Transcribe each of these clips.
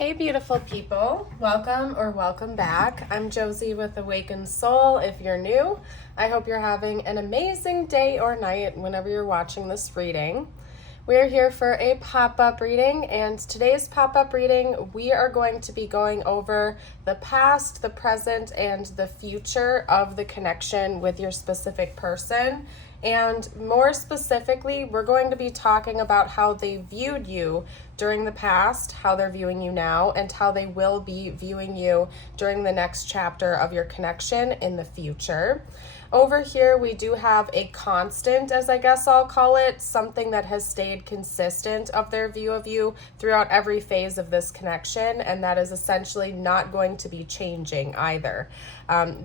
Hey beautiful people, welcome back. I'm Josie with Awakened Soul. If you're new, I hope you're having an amazing day or night whenever you're watching this reading. We're here for a pop-up reading, and today's pop-up reading we are going to be going over the past, the present, and the future of the connection with your specific person. And more specifically, we're going to be talking about how they viewed you during the past, how they're viewing you now, and how they will be viewing you during the next chapter of your connection in the future. Over here, we do have a constant, as I guess I'll call it, something that has stayed consistent of their view of you throughout every phase of this connection, and that is essentially not going to be changing either.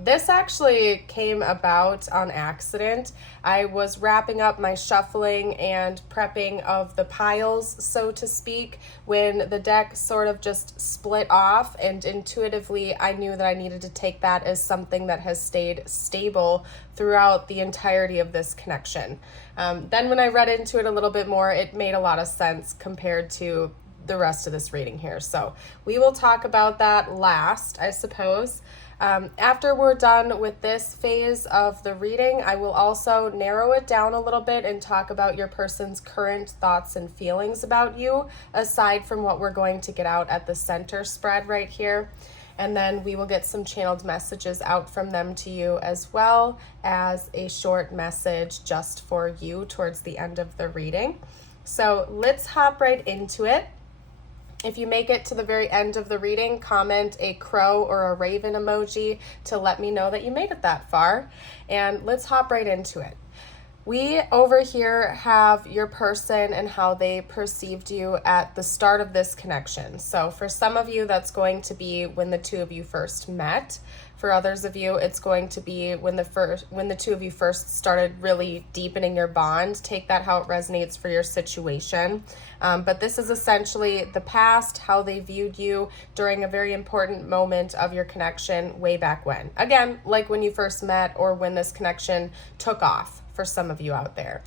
This actually came about on accident. I was wrapping up my shuffling and prepping of the piles, so to speak, when the deck sort of just split off, and intuitively I knew that I needed to take that as something that has stayed stable throughout the entirety of this connection. Then when I read into it a little bit more, it made a lot of sense compared to the rest of this reading here. So we will talk about that last, I suppose. After we're done with this phase of the reading, I will also narrow it down a little bit and talk about your person's current thoughts and feelings about you, aside from what we're going to get out at the center spread right here. And then we will get some channeled messages out from them to you, as well as a short message just for you towards the end of the reading. So let's hop right into it. If you make it to the very end of the reading, comment a crow or a raven emoji to let me know that you made it that far. And let's hop right into it. We over here have your person and how they perceived you at the start of this connection. So for some of you, that's going to be when the two of you first met. For others of you, it's going to be when the two of you first started really deepening your bond. Take that how it resonates for your situation. But this is essentially the past, how they viewed you during a very important moment of your connection way back when. Again, like when you first met or when this connection took off for some of you out there.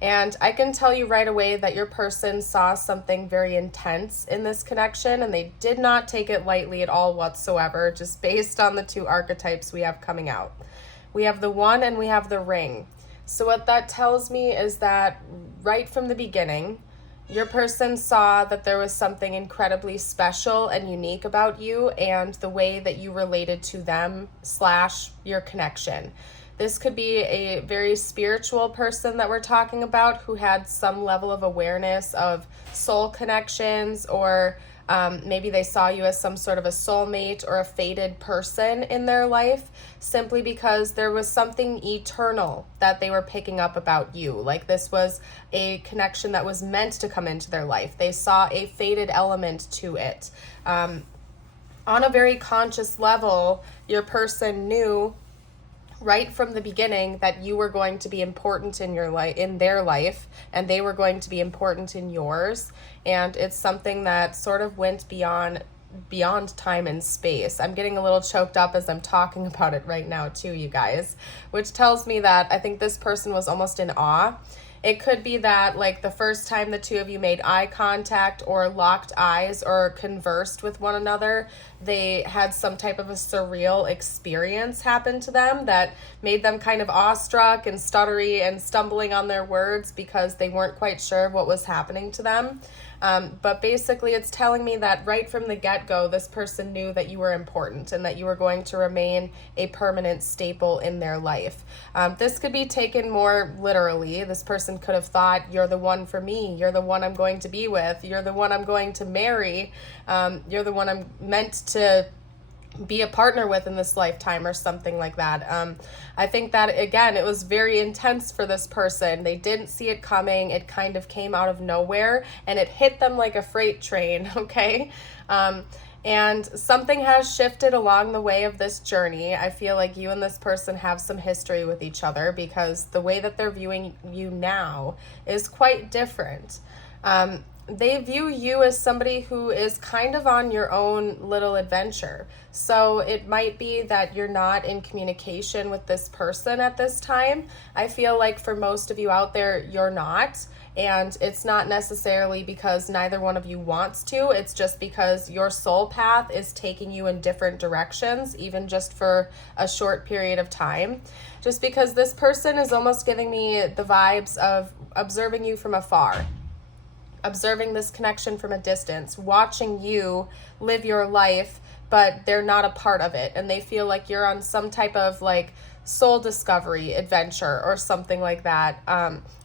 And I can tell you right away that your person saw something very intense in this connection, and they did not take it lightly at all whatsoever, just based on the two archetypes we have coming out. We have the one and we have the ring. So what that tells me is that right from the beginning, your person saw that there was something incredibly special and unique about you and the way that you related to them / your connection. This could be a very spiritual person that we're talking about who had some level of awareness of soul connections, or maybe they saw you as some sort of a soulmate or a fated person in their life, simply because there was something eternal that they were picking up about you. Like this was a connection that was meant to come into their life. They saw a fated element to it. On a very conscious level, your person knew right from the beginning that you were going to be important in your life, in their life, and they were going to be important in yours. And it's something that sort of went beyond time and space. I'm getting a little choked up as I'm talking about it right now too, you guys, which tells me that I think this person was almost in awe. It could be that like the first time the two of you made eye contact or locked eyes or conversed with one another, they had some type of a surreal experience happen to them that made them kind of awestruck and stuttery and stumbling on their words because they weren't quite sure what was happening to them. But basically it's telling me that right from the get-go, this person knew that you were important and that you were going to remain a permanent staple in their life. This could be taken more literally. This person could have thought, you're the one for me. You're the one I'm going to be with. You're the one I'm going to marry. You're the one I'm meant to be a partner with in this lifetime, or something like that. I think that, again, it was very intense for this person. They didn't see it coming. It kind of came out of nowhere and it hit them like a freight train, okay? And something has shifted along the way of this journey. I feel like you and this person have some history with each other, because the way that they're viewing you now is quite different. They view you as somebody who is kind of on your own little adventure. So it might be that you're not in communication with this person at this time. I feel like for most of you out there, you're not. And it's not necessarily because neither one of you wants to, it's just because your soul path is taking you in different directions, even just for a short period of time. Just because this person is almost giving me the vibes of observing you from afar, observing this connection from a distance, watching you live your life, but they're not a part of it, and they feel like you're on some type of like soul discovery adventure or something like that,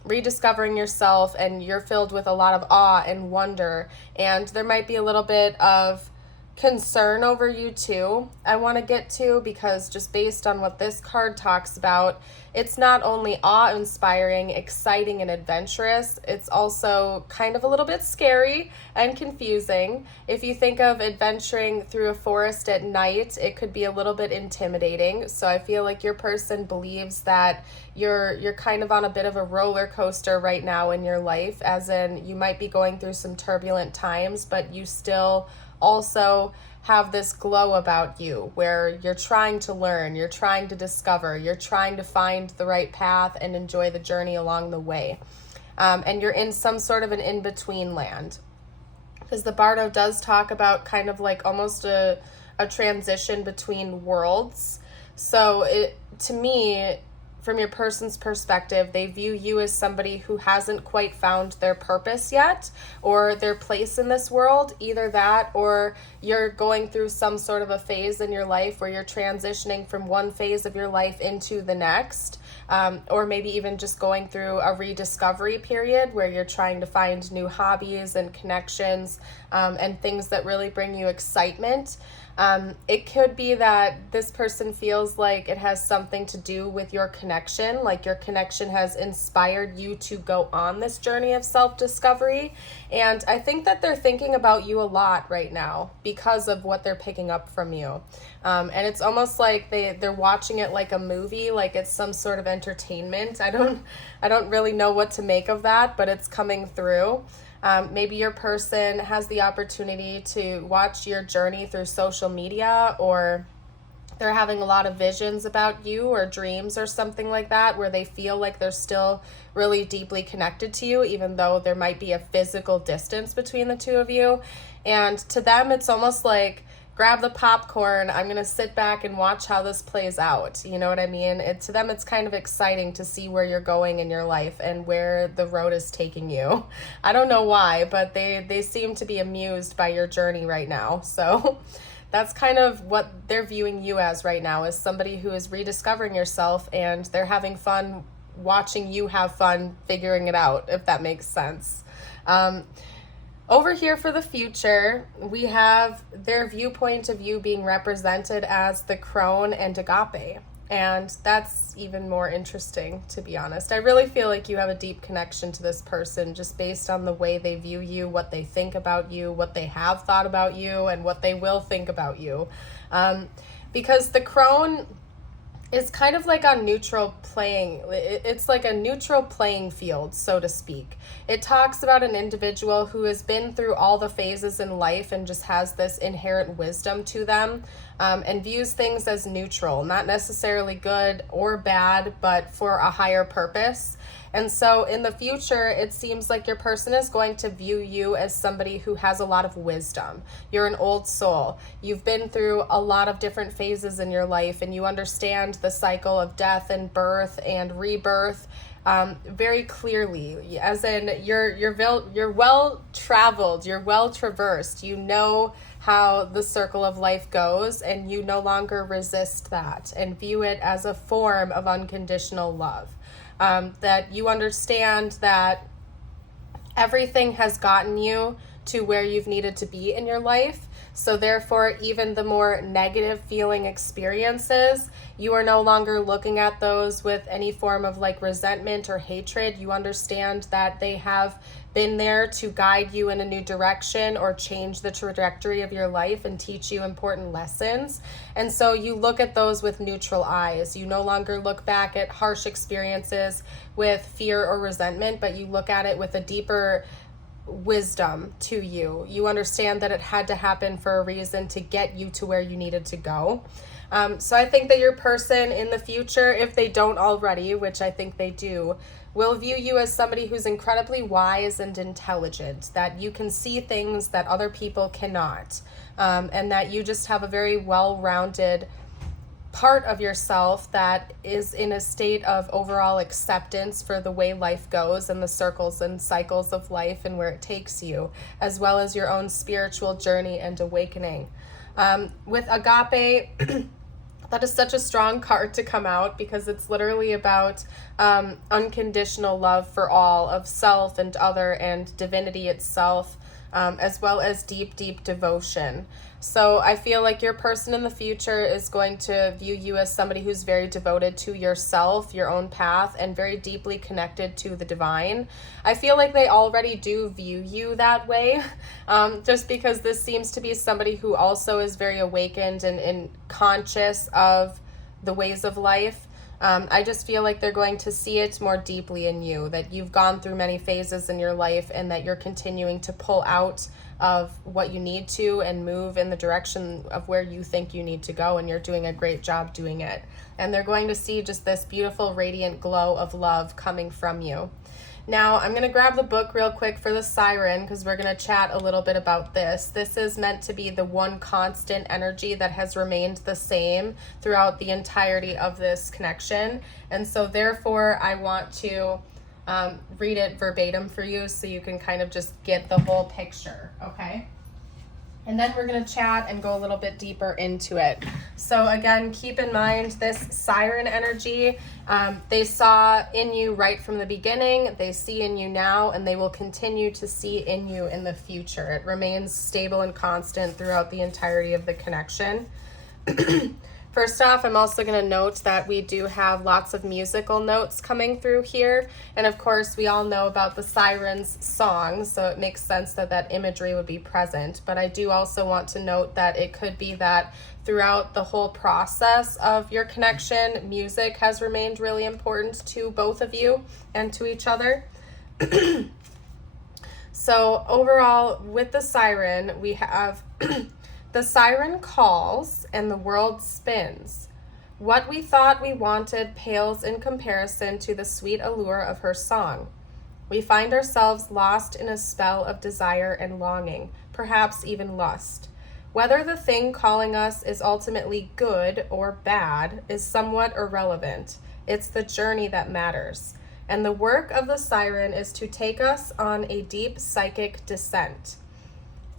rediscovering yourself, and you're filled with a lot of awe and wonder, and there might be a little bit of concern over you too, I want to get to, because just based on what this card talks about, it's not only awe-inspiring, exciting, and adventurous, it's also kind of a little bit scary and confusing. If you think of adventuring through a forest at night, it could be a little bit intimidating. So I feel like your person believes that you're kind of on a bit of a roller coaster right now in your life, as in you might be going through some turbulent times, but you still also have this glow about you where you're trying to learn, you're trying to discover, you're trying to find the right path and enjoy the journey along the way. And you're in some sort of an in-between land. Because the Bardo does talk about kind of like almost a transition between worlds. So to me, from your person's perspective, they view you as somebody who hasn't quite found their purpose yet or their place in this world. Either that, or you're going through some sort of a phase in your life where you're transitioning from one phase of your life into the next, or maybe even just going through a rediscovery period where you're trying to find new hobbies and connections, and things that really bring you excitement. It could be that this person feels like it has something to do with your connection, like your connection has inspired you to go on this journey of self-discovery. And I think that they're thinking about you a lot right now because of what they're picking up from you. And it's almost like they're watching it like a movie, like it's some sort of entertainment. I don't really know what to make of that, but it's coming through. Maybe your person has the opportunity to watch your journey through social media, or they're having a lot of visions about you or dreams or something like that, where they feel like they're still really deeply connected to you, even though there might be a physical distance between the two of you. And to them, it's almost like, grab the popcorn, I'm going to sit back and watch how this plays out. You know what I mean? To them, it's kind of exciting to see where you're going in your life and where the road is taking you. I don't know why, but they seem to be amused by your journey right now. So that's kind of what they're viewing you as right now, as somebody who is rediscovering yourself, and they're having fun watching you have fun figuring it out, if that makes sense. Over here for the future, we have their viewpoint of you being represented as the crone and agape. And that's even more interesting, to be honest. I really feel like you have a deep connection to this person just based on the way they view you, what they think about you, what they have thought about you, and what they will think about you. Because the crone is kind of like on neutral playing. It's like a neutral playing field, so to speak. It talks about an individual who has been through all the phases in life and just has this inherent wisdom to them, and views things as neutral, not necessarily good or bad, but for a higher purpose. And so in the future, it seems like your person is going to view you as somebody who has a lot of wisdom. You're an old soul. You've been through a lot of different phases in your life, and you understand the cycle of death and birth and rebirth very clearly. As in, you're well traveled, you're well traversed. You know how the circle of life goes, and you no longer resist that and view it as a form of unconditional love. That you understand that everything has gotten you to where you've needed to be in your life. So therefore, even the more negative feeling experiences, you are no longer looking at those with any form of like resentment or hatred. You understand that they have been there to guide you in a new direction or change the trajectory of your life and teach you important lessons. And so you look at those with neutral eyes. You no longer look back at harsh experiences with fear or resentment, but you look at it with a deeper wisdom to you. You understand that it had to happen for a reason to get you to where you needed to go. So I think that your person in the future, if they don't already, which I think they do, will view you as somebody who's incredibly wise and intelligent, that you can see things that other people cannot, and that you just have a very well-rounded part of yourself that is in a state of overall acceptance for the way life goes and the circles and cycles of life and where it takes you, as well as your own spiritual journey and awakening. With agape, that is such a strong card to come out because it's literally about unconditional love for all of self and other and divinity itself, as well as deep, deep devotion. So I feel like your person in the future is going to view you as somebody who's very devoted to yourself, your own path, and very deeply connected to the divine. I feel like they already do view you that way, just because this seems to be somebody who also is very awakened and conscious of the ways of life. I just feel like they're going to see it more deeply in you, that you've gone through many phases in your life and that you're continuing to pull out of what you need to and move in the direction of where you think you need to go, and you're doing a great job doing it. And they're going to see just this beautiful, radiant glow of love coming from you. Now, I'm going to grab the book real quick for the siren because we're going to chat a little bit about this. This is meant to be the one constant energy that has remained the same throughout the entirety of this connection. And so therefore, I want to read it verbatim for you so you can kind of just get the whole picture, okay? And then we're going to chat and go a little bit deeper into it. So again, keep in mind this siren energy, they saw in you right from the beginning, they see in you now, and they will continue to see in you in the future. It remains stable and constant throughout the entirety of the connection. First off, I'm also going to note that we do have lots of musical notes coming through here. And of course, we all know about the Sirens song, so it makes sense that that imagery would be present. But I do also want to note that it could be that throughout the whole process of your connection, music has remained really important to both of you and to each other. So overall, with the siren, we have... The siren calls and the world spins. What we thought we wanted pales in comparison to the sweet allure of her song. We find ourselves lost in a spell of desire and longing, perhaps even lust. Whether the thing calling us is ultimately good or bad is somewhat irrelevant. It's the journey that matters. And the work of the siren is to take us on a deep psychic descent.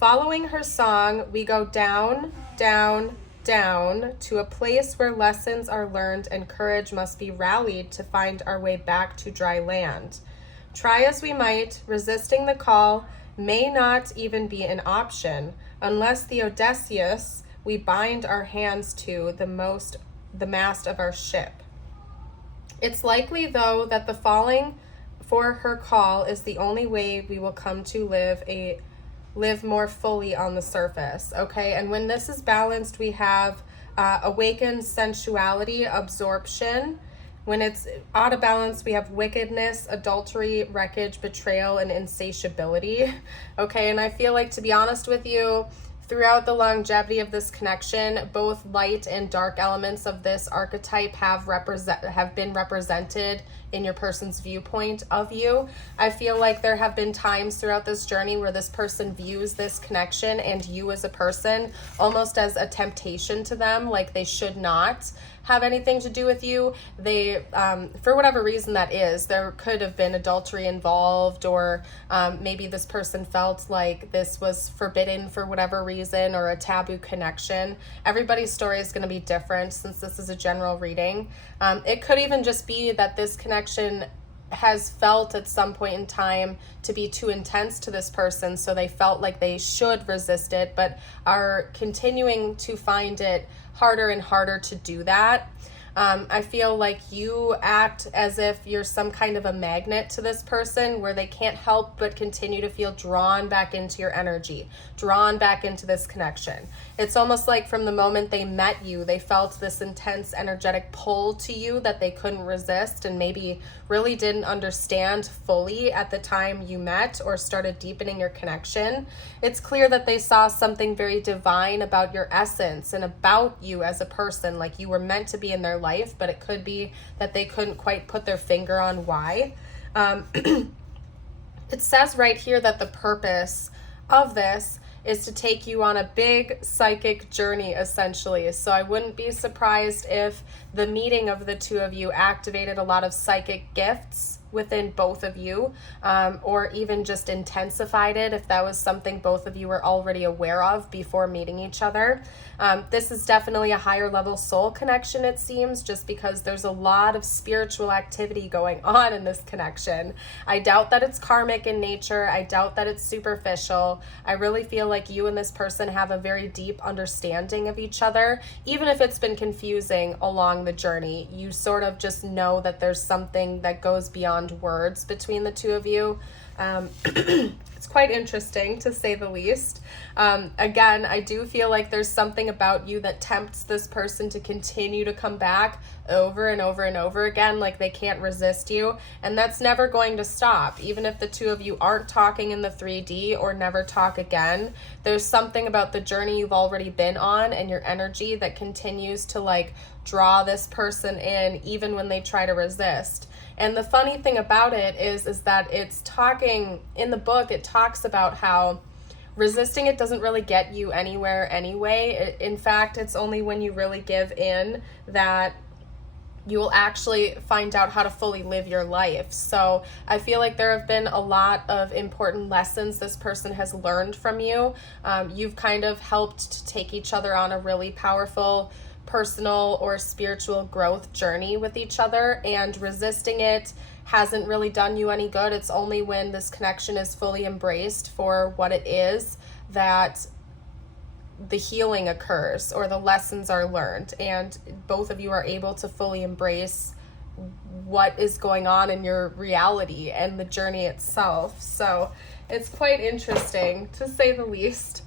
Following her song, we go down, down, down to a place where lessons are learned and courage must be rallied to find our way back to dry land. Try as we might, resisting the call may not even be an option unless the Odysseus we bind our hands to the mast of our ship. It's likely, though, that the falling for her call is the only way we will come to live more fully on the surface, okay? And when this is balanced, we have awakened sensuality, absorption. When it's out of balance, we have wickedness, adultery, wreckage, betrayal, and insatiability, okay? And I feel like, to be honest with you, throughout the longevity of this connection, both light and dark elements of this archetype have been represented in your person's viewpoint of you. I feel like there have been times throughout this journey where this person views this connection and you as a person almost as a temptation to them, like they should not have anything to do with you. They, for whatever reason that is, there could have been adultery involved, or maybe this person felt like this was forbidden for whatever reason, or a taboo connection. Everybody's story is going to be different since this is a general reading. It could even just be that this connection has felt at some point in time to be too intense to this person, so they felt like they should resist it, but are continuing to find it harder and harder to do that. I feel like you act as if you're some kind of a magnet to this person, where they can't help but continue to feel drawn back into your energy, drawn back into this connection. It's almost like from the moment they met you, they felt this intense energetic pull to you that they couldn't resist, and maybe really didn't understand fully at the time you met or started deepening your connection. It's clear that they saw something very divine about your essence and about you as a person, like you were meant to be in their life, but it could be that they couldn't quite put their finger on why. It says right here that the purpose of this is to take you on a big psychic journey, essentially. So I wouldn't be surprised if the meeting of the two of you activated a lot of psychic gifts within both of you, or even just intensified it if that was something both of you were already aware of before meeting each other. This is definitely a higher level soul connection, it seems, just because there's a lot of spiritual activity going on in this connection. I doubt that it's karmic in nature. I doubt that it's superficial. I really feel like you and this person have a very deep understanding of each other. Even if it's been confusing along the journey, you sort of just know that there's something that goes beyond words between the two of you. It's quite interesting, to say the least. Again, I do feel like there's something about you that tempts this person to continue to come back over and over and over again, like they can't resist you, and that's never going to stop. Even if the two of you aren't talking in the 3D or never talk again, there's something about the journey you've already been on and your energy that continues to like draw this person in even when they try to resist. And the funny thing about it is that it's talking, in the book, it talks about how resisting it doesn't really get you anywhere anyway. In fact, it's only when you really give in that you will actually find out how to fully live your life. So I feel like there have been a lot of important lessons this person has learned from you. You've kind of helped to take each other on a really powerful personal or spiritual growth journey with each other, and resisting it hasn't really done you any good. It's only when this connection is fully embraced for what it is that the healing occurs or the lessons are learned, and both of you are able to fully embrace what is going on in your reality and the journey itself. So it's quite interesting, to say the least.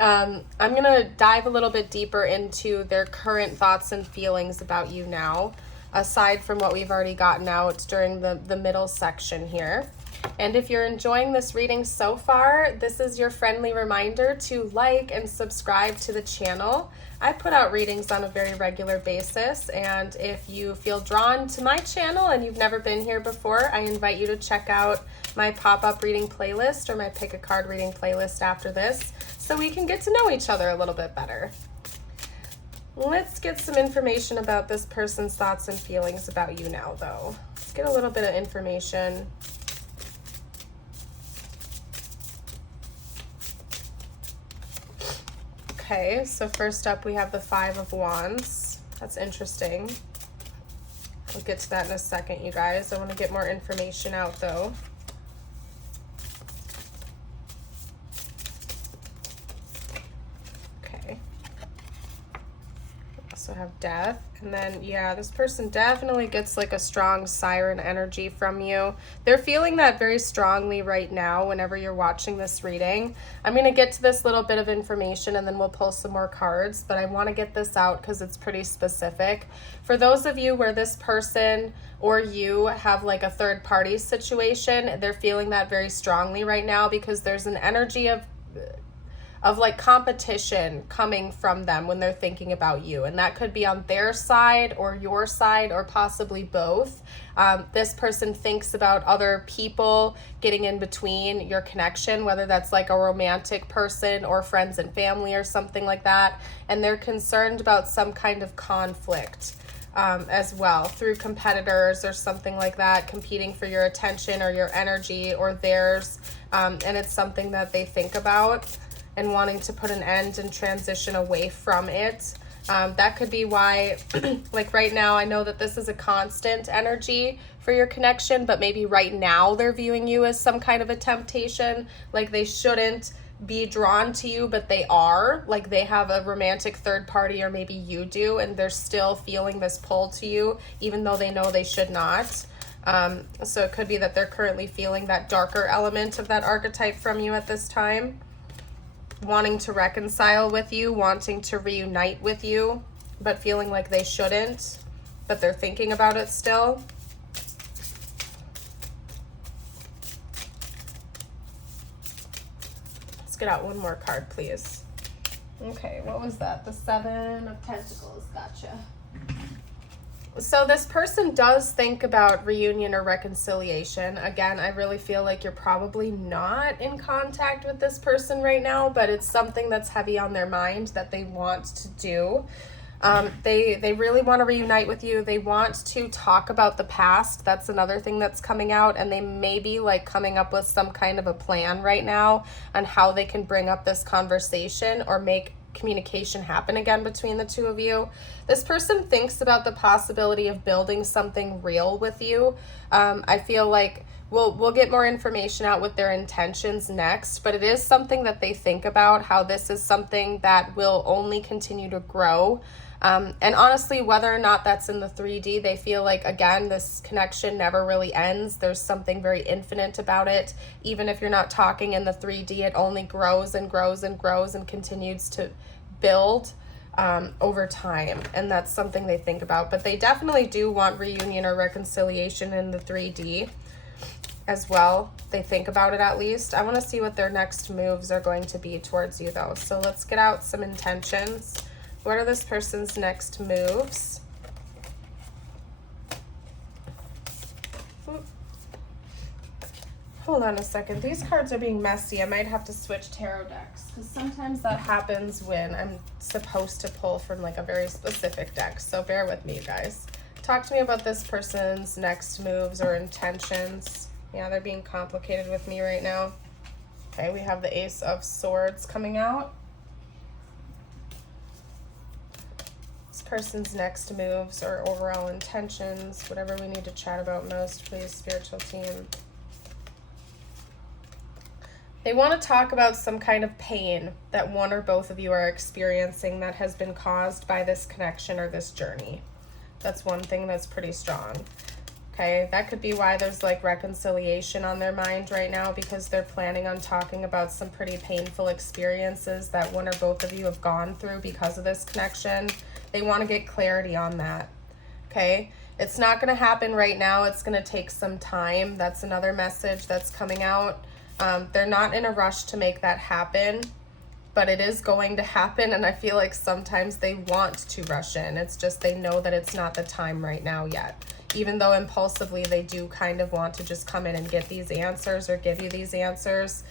I'm going to dive a little bit deeper into their current thoughts and feelings about you now, aside from what we've already gotten out during the middle section here. And if you're enjoying this reading so far, this is your friendly reminder to like and subscribe to the channel. I put out readings on a very regular basis, and if you feel drawn to my channel and you've never been here before, I invite you to check out my pop-up reading playlist or my pick a card reading playlist after this, so we can get to know each other a little bit better. Let's get some information about this person's thoughts and feelings about you now, though. Let's get a little bit of information. Okay, so first up we have the Five of Wands. That's interesting. We'll get to that in a second, you guys. I want to get more information out, though. Okay. We also have Death. And then, yeah, this person definitely gets like a strong siren energy from you. They're feeling that very strongly right now whenever you're watching this reading. I'm going to get to this little bit of information and then we'll pull some more cards, but I want to get this out because it's pretty specific. For those of you where this person or you have like a third party situation, they're feeling that very strongly right now because there's an energy of like competition coming from them when they're thinking about you. And that could be on their side or your side or possibly both. This person thinks about other people getting in between your connection, whether that's like a romantic person or friends and family or something like that. And they're concerned about some kind of conflict as well through competitors or something like that, competing for your attention or your energy or theirs. And it's something that they think about and wanting to put an end and transition away from it. That could be why, like right now, I know that this is a constant energy for your connection, but maybe right now they're viewing you as some kind of a temptation. Like they shouldn't be drawn to you, but they are. Like they have a romantic third party, or maybe you do, and they're still feeling this pull to you, even though they know they should not. So it could be that they're currently feeling that darker element of that archetype from you at this time. Wanting to reconcile with you, wanting to reunite with you, but feeling like they shouldn't, but they're thinking about it still. Let's get out one more card, please. Okay, what was that? The Seven of Pentacles. Gotcha. So this person does think about reunion or reconciliation. Again, I really feel like you're probably not in contact with this person right now, but it's something that's heavy on their mind that they want to do. They really want to reunite with you. They want to talk about the past. That's another thing that's coming out, and they may be like coming up with some kind of a plan right now on how they can bring up this conversation or make communication happen again between the two of you. This person thinks about the possibility of building something real with you. I feel like we'll get more information out with their intentions next, but it is something that they think about, how this is something that will only continue to grow. And honestly, whether or not that's in the 3D, they feel like, again, this connection never really ends. There's something very infinite about it. Even if you're not talking in the 3D, it only grows and grows and grows and continues to build over time. And that's something they think about. But they definitely do want reunion or reconciliation in the 3D as well. They think about it at least. I want to see what their next moves are going to be towards you, though. So let's get out some intentions. What are this person's next moves? Hold on a second. These cards are being messy. I might have to switch tarot decks because sometimes that happens when I'm supposed to pull from like a very specific deck. So bear with me, you guys. Talk to me about this person's next moves or intentions. Yeah, they're being complicated with me right now. Okay, we have the Ace of Swords coming out. Person's next moves or overall intentions, whatever we need to chat about most, please, spiritual team. They want to talk about some kind of pain that one or both of you are experiencing that has been caused by this connection or this journey. That's one thing that's pretty strong. Okay, that could be why there's like reconciliation on their mind right now, because they're planning on talking about some pretty painful experiences that one or both of you have gone through because of this connection. They want to get clarity on that. Okay, it's not going to happen right now. It's going to take some time. That's another message that's coming out. They're not in a rush to make that happen, but it is going to happen. And I feel like sometimes they want to rush in. It's just they know that it's not the time right now yet. Even though impulsively they do kind of want to just come in and get these answers or give you these answers,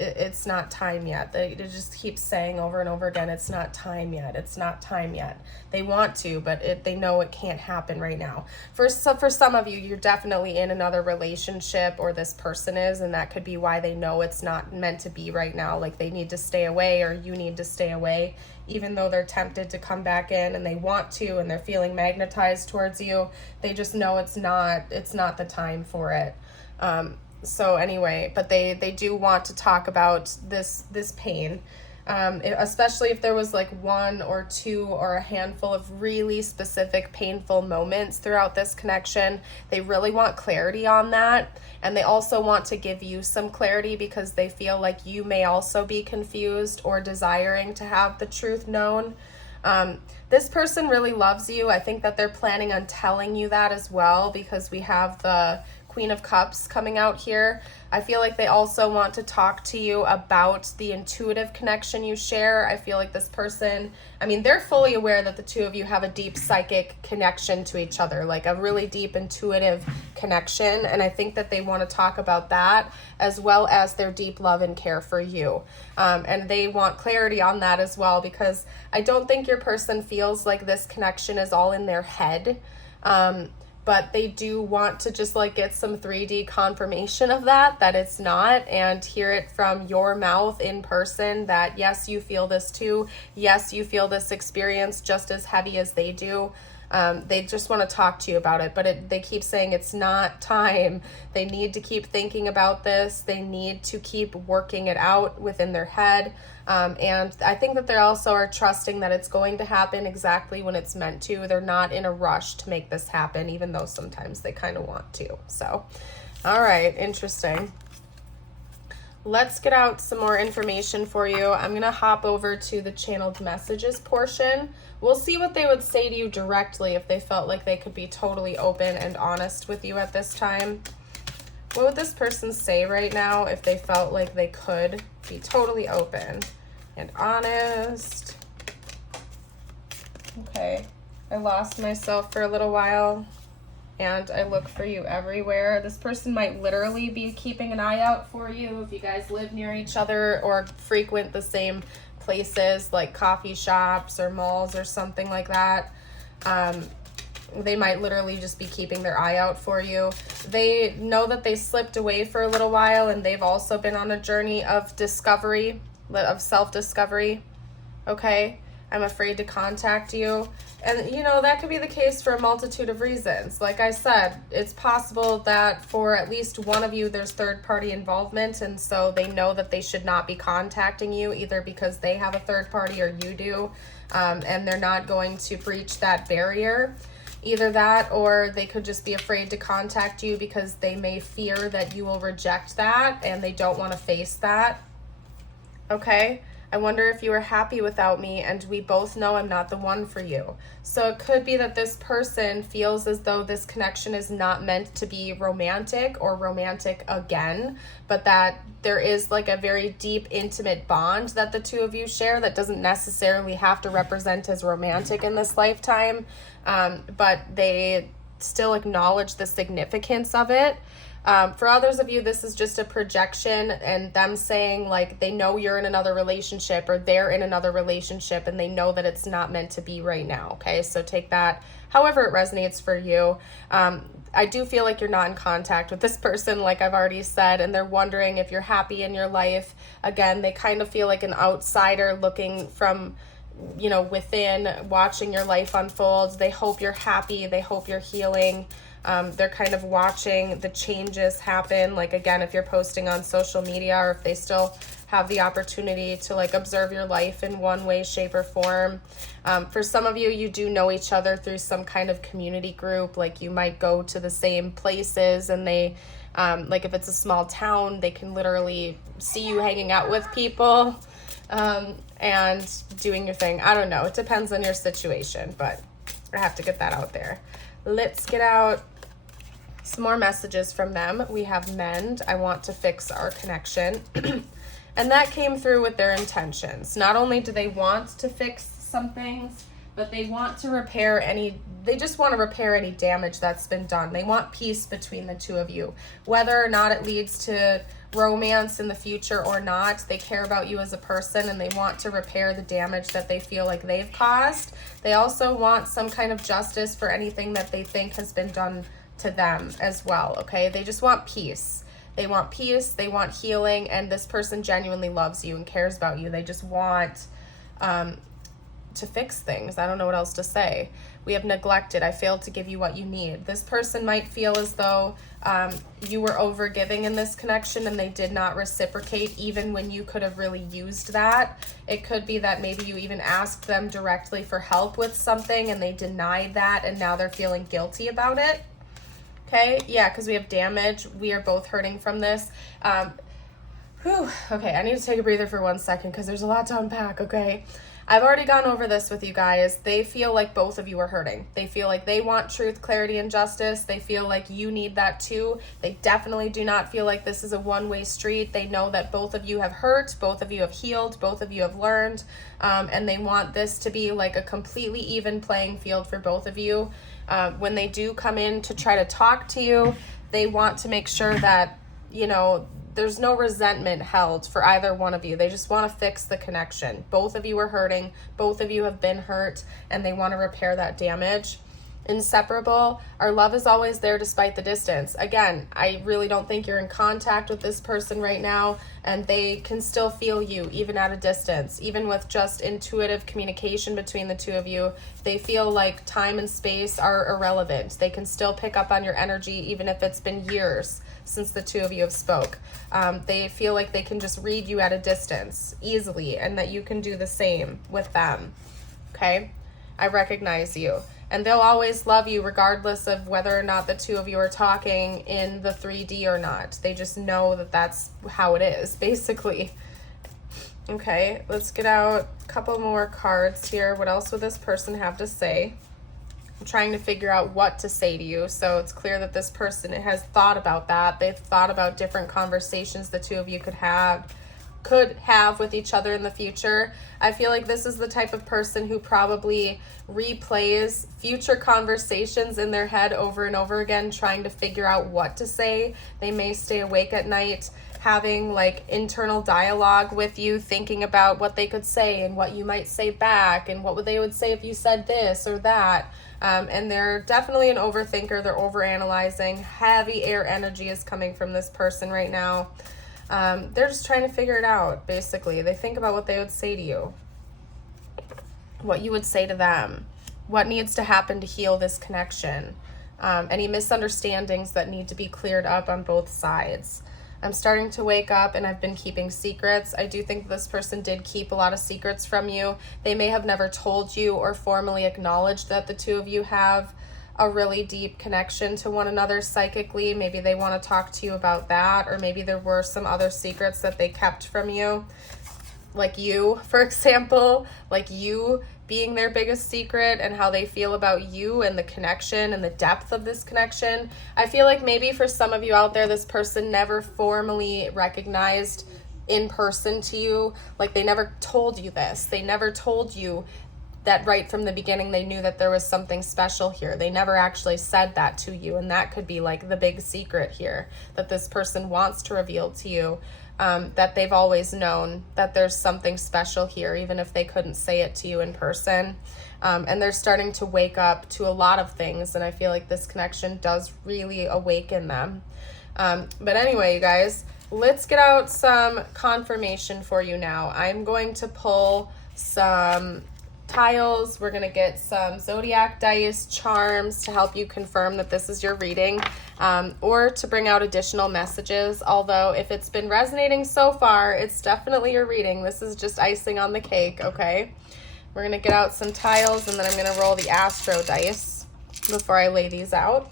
it's not time yet. They just keep saying over and over again, it's not time yet. It's not time yet. They want to, but they know it can't happen right now. For some of you, you're definitely in another relationship, or this person is, and that could be why they know it's not meant to be right now. Like they need to stay away, or you need to stay away, even though they're tempted to come back in and they want to, and they're feeling magnetized towards you. They just know it's not the time for it. So anyway, but they do want to talk about this pain, especially if there was like one or two or a handful of really specific painful moments throughout this connection. They really want clarity on that, and they also want to give you some clarity because they feel like you may also be confused or desiring to have the truth known. This person really loves you. I think that they're planning on telling you that as well, because we have the Queen of Cups coming out here. I feel like they also want to talk to you about the intuitive connection you share. I feel like this person, they're fully aware that the two of you have a deep psychic connection to each other, like a really deep intuitive connection. And I think that they want to talk about that as well as their deep love and care for you. And they want clarity on that as well, because I don't think your person feels like this connection is all in their head. But they do want to just like get some 3D confirmation of that it's not, and hear it from your mouth in person that yes, you feel this too. Yes, you feel this experience just as heavy as they do. They just want to talk to you about it, but they keep saying it's not time. They need to keep thinking about this. They need to keep working it out within their head. And I think that they also are trusting that it's going to happen exactly when it's meant to. They're not in a rush to make this happen, even though sometimes they kind of want to. So, all right, interesting. Let's get out some more information for you. I'm going to hop over to the channeled messages portion. We'll see what they would say to you directly if they felt like they could be totally open and honest with you at this time. What would this person say right now if they felt like they could be totally open and honest? Okay. I lost myself for a little while, and I look for you everywhere. This person might literally be keeping an eye out for you if you guys live near each other or frequent the same places like coffee shops or malls or something like that. They might literally just be keeping their eye out for you. They know that they slipped away for a little while, and they've also been on a journey of discovery, of self-discovery. Okay? I'm afraid to contact you. And, you know, that could be the case for a multitude of reasons. Like I said, it's possible that for at least one of you, there's third-party involvement, and so they know that they should not be contacting you, either because they have a third party or you do, and they're not going to breach that barrier. Either that, or they could just be afraid to contact you because they may fear that you will reject that, and they don't want to face that. Okay? I wonder if you are happy without me, and we both know I'm not the one for you. So it could be that this person feels as though this connection is not meant to be romantic or romantic again, but that there is like a very deep, intimate bond that the two of you share that doesn't necessarily have to represent as romantic in this lifetime, but they still acknowledge the significance of it. For others of you, this is just a projection and them saying like they know you're in another relationship or they're in another relationship and they know that it's not meant to be right now. Okay, so take that however it resonates for you. I do feel like you're not in contact with this person, like I've already said, and they're wondering if you're happy in your life. Again, they kind of feel like an outsider looking from, you know, within, watching your life unfold. They hope you're happy. They hope you're healing. They're kind of watching the changes happen. Like, again, if you're posting on social media or if they still have the opportunity to like observe your life in one way, shape, or form. For some of you, you do know each other through some kind of community group. Like you might go to the same places and they, like if it's a small town, they can literally see you hanging out with people and doing your thing. I don't know. It depends on your situation, but I have to get that out there. Let's get out some more messages from them. We have mend. I want to fix our connection. And that came through with their intentions. Not only do they want to fix some things, but they want to repair they just want to repair any damage that's been done. They want peace between the two of you. Whether or not it leads to romance in the future or not, they care about you as a person and they want to repair the damage that they feel like they've caused. They also want some kind of justice for anything that they think has been done to them as well, okay? They just want peace. They want peace, they want healing, and this person genuinely loves you and cares about you. They just want to fix things. I don't know what else to say. We have neglected. I failed to give you what you need. This person might feel as though you were overgiving in this connection and they did not reciprocate even when you could have really used that. It could be that maybe you even asked them directly for help with something and they denied that and now they're feeling guilty about it. Okay, yeah, because we have damage. We are both hurting from this. Okay, I need to take a breather for 1 second because there's a lot to unpack, okay? I've already gone over this with you guys. They feel like both of you are hurting. They feel like they want truth, clarity, and justice. They feel like you need that too. They definitely do not feel like this is a one-way street. They know that both of you have hurt, both of you have healed, both of you have learned, and they want this to be like a completely even playing field for both of you. When they do come in to try to talk to you, they want to make sure that, you know, there's no resentment held for either one of you. They just want to fix the connection. Both of you are hurting. Both of you have been hurt, and they want to repair that damage. Inseparable. Our love is always there despite the distance. Again, I really don't think you're in contact with this person right now, and they can still feel you even at a distance. Even with just intuitive communication between the two of you, they feel like time and space are irrelevant. They can still pick up on your energy even if it's been years since the two of you have spoke. They feel like they can just read you at a distance easily and that you can do the same with them. Okay? I recognize you. And they'll always love you regardless of whether or not the two of you are talking in the 3D or not. They just know that that's how it is, basically. Okay, let's get out a couple more cards here. What else would this person have to say? I'm trying to figure out what to say to you, so it's clear that this person has thought about that. They've thought about different conversations the two of you could have. could have with each other in the future. I feel like this is the type of person who probably replays future conversations in their head over and over again, trying to figure out what to say. They may stay awake at night having like internal dialogue with you, thinking about what they could say and what you might say back and what they would say if you said this or that. And they're definitely an overthinker. They're overanalyzing. Heavy air energy is coming from this person right now. They're just trying to figure it out, basically. They think about what they would say to you, what you would say to them, what needs to happen to heal this connection, any misunderstandings that need to be cleared up on both sides. I'm starting to wake up and I've been keeping secrets. I do think this person did keep a lot of secrets from you. They may have never told you or formally acknowledged that the two of you have a really deep connection to one another psychically. Maybe they want to talk to you about that, or maybe there were some other secrets that they kept from you. Like you, for example, like you being their biggest secret and how they feel about you and the connection and the depth of this connection. I feel like maybe for some of you out there, this person never formally recognized in person to you. Like they never told you this. They never told you that right from the beginning they knew that there was something special here. They never actually said that to you, and that could be like the big secret here that this person wants to reveal to you, that they've always known that there's something special here, even if they couldn't say it to you in person. And they're starting to wake up to a lot of things, and I feel like this connection does really awaken them. But anyway, you guys, let's get out some confirmation for you now. I'm going to pull some tiles. We're going to get some zodiac dice, charms to help you confirm that this is your reading, or to bring out additional messages. Although if it's been resonating so far, it's definitely your reading. This is just icing on the cake, okay? We're going to get out some tiles, and then I'm going to roll the astro dice before I lay these out.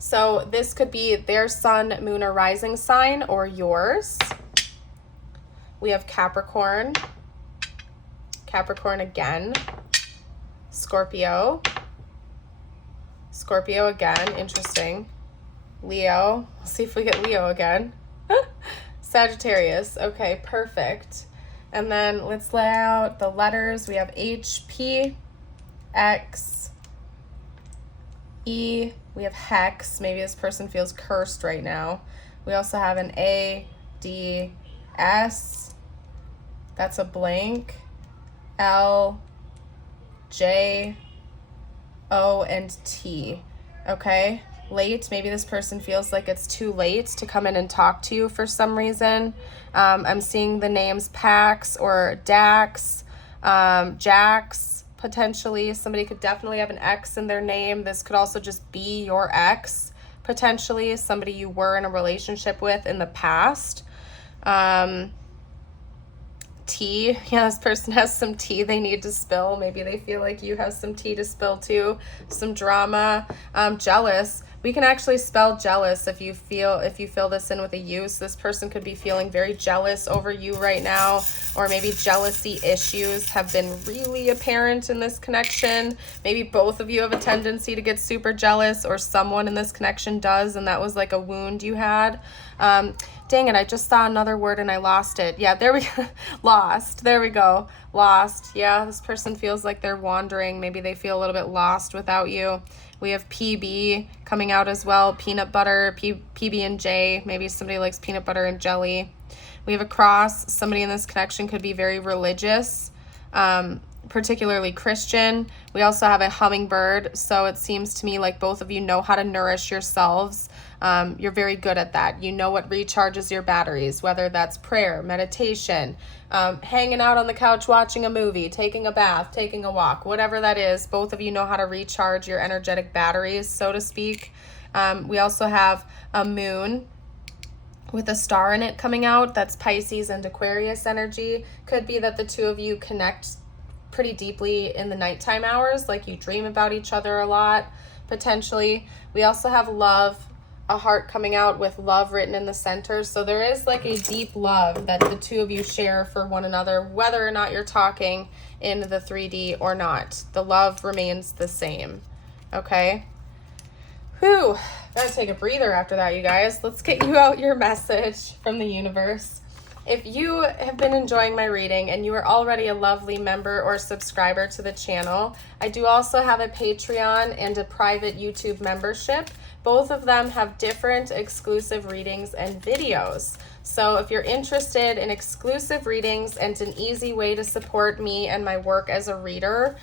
So this could be their sun, moon, or rising sign, or yours. We have Capricorn, Capricorn again, Scorpio, Scorpio again, interesting, Leo, let's see if we get Leo again, Sagittarius, okay, perfect. And then let's lay out the letters. We have H, P, X, E, we have Hex, maybe this person feels cursed right now. We also have an A, D, S, that's a blank, L, J, O, and T. Okay, late. Maybe this person feels like it's too late to come in and talk to you for some reason. I'm seeing the names Pax or Dax, Jax, potentially. Somebody could definitely have an X in their name. This could also just be your ex, potentially, somebody you were in a relationship with in the past. Tea. Yeah, this person has some tea they need to spill. Maybe they feel like you have some tea to spill too. Some drama. Jealous. We can actually spell jealous if you fill this in with a U. So this person could be feeling very jealous over you right now, or maybe jealousy issues have been really apparent in this connection. Maybe both of you have a tendency to get super jealous, or someone in this connection does, and that was like a wound you had. Dang it, I just saw another word and I lost it. Yeah, there we go. Lost. There we go. Lost. Yeah, this person feels like they're wandering. Maybe they feel a little bit lost without you. We have PB coming out as well. Peanut butter, PB and J. Maybe somebody likes peanut butter and jelly. We have a cross. Somebody in this connection could be very religious, particularly Christian. We also have a hummingbird. So it seems to me like both of you know how to nourish yourselves. You're very good at that. You know what recharges your batteries, whether that's prayer, meditation, hanging out on the couch, watching a movie, taking a bath, taking a walk, whatever that is. Both of you know how to recharge your energetic batteries, so to speak. We also have a moon with a star in it coming out. That's Pisces and Aquarius energy. Could be that the two of you connect pretty deeply in the nighttime hours, like you dream about each other a lot, potentially. We also have love, a heart coming out with love written in the center. So there is like a deep love that the two of you share for one another, whether or not you're talking in the 3D or not. The love remains the same. Okay? Whew. Gotta take a breather after that, you guys. Let's get you out your message from the universe. If you have been enjoying my reading and you are already a lovely member or subscriber to the channel, I do also have a Patreon and a private YouTube membership. Both of them have different exclusive readings and videos. So if you're interested in exclusive readings and an easy way to support me and my work as a reader,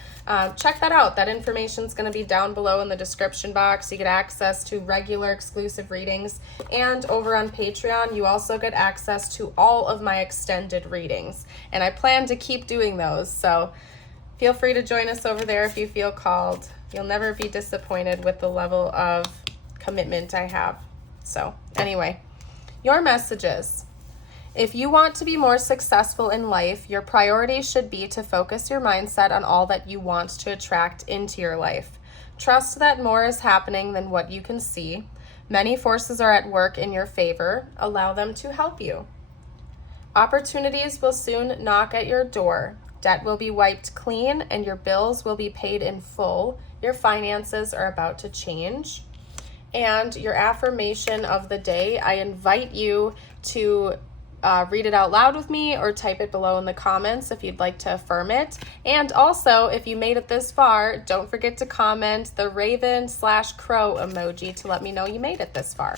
check that out. That information is going to be down below in the description box. You get access to regular exclusive readings, and over on Patreon you also get access to all of my extended readings, and I plan to keep doing those, so feel free to join us over there if you feel called. You'll never be disappointed with the level of commitment I have. So anyway, your messages. If you want to be more successful in life, your priority should be to focus your mindset on all that you want to attract into your life. Trust that more is happening than what you can see. Many forces are at work in your favor. Allow them to help you. Opportunities will soon knock at your door. Debt will be wiped clean and your bills will be paid in full. Your finances are about to change. And your affirmation of the day, I invite you to read it out loud with me or type it below in the comments if you'd like to affirm it. And also, if you made it this far, don't forget to comment the raven/crow emoji to let me know you made it this far.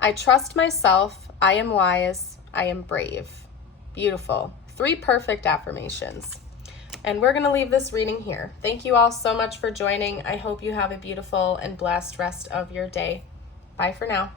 I trust myself. I am wise. I am brave. Beautiful. 3 perfect affirmations. And we're going to leave this reading here. Thank you all so much for joining. I hope you have a beautiful and blessed rest of your day. Bye for now.